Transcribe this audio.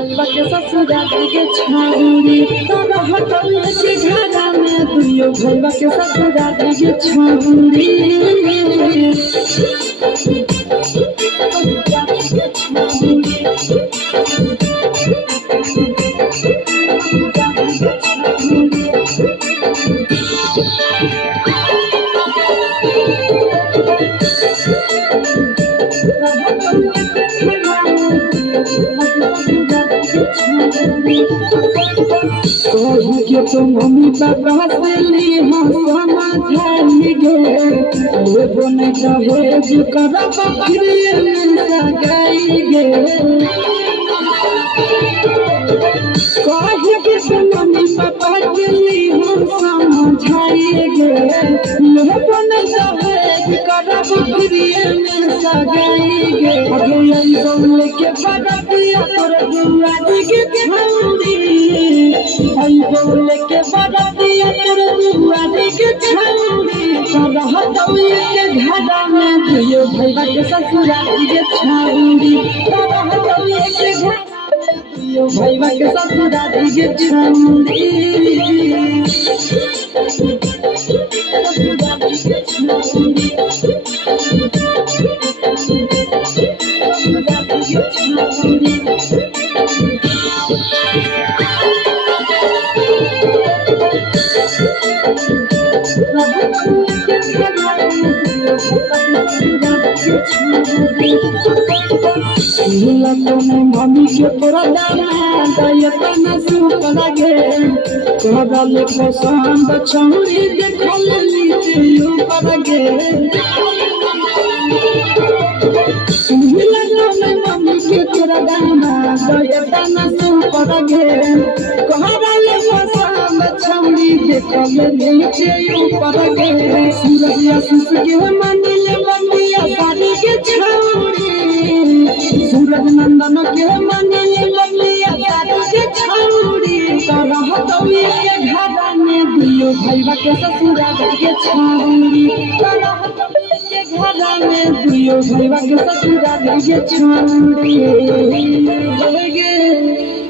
भैया के ससुराल के छौरी तोरा हटल के घरा में दुइयो भैया के ससुराल के छौरी के तो मम्मी पापा से ली हम समझाई गे वो न दहेज करब फिर में सगाई गे कहे के तो मम्मी पापा के ली हम समझाई गे वो न दहेज करब फिर में सगाई गे अगे यही बोल के बड़तिया तोर दुआ के छौरी आई बोल के बड़तिया तोर दुआ के छौरी करह दउए के घरा में दुइयो भैया के ससुराल के छौरी करह दउए के घरा में दुइयो भैया के ससुराल के छौरी मम्मी के तोरा दाना दयतना सुख लगे करल पसंद छौरी देखल नीचे ऊपर गे मम्मी के तोरा दाना दयतना सुख लगे करल पसंद छौरी देखल नीचे ऊपर गे सूरज आशीष के मानिले मम्मी साड़ी के छौरी सूरज नंदन के मानिले मम्मी साड़ी के छौरी करह दउए के घरा में दुइयो भैया के ससुराल के छौरी करह दउए के घरा में दुइयो भैया के ससुराल के छौरी।